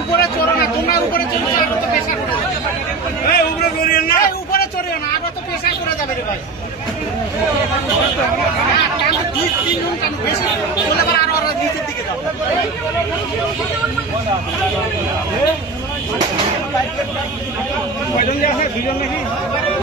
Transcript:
উপরে চড়ো না, তোমার উপরে চড়ছে আরো তো পেশা করে যাবে। উপরে চড়িও না, উপরে চড়িও না, আরো তো পেশা করে যাবে রে ভাই। বেশি বলে আরো আরো নিচের দিকে যাবে। কয়জন আছে? দুজন নাকি?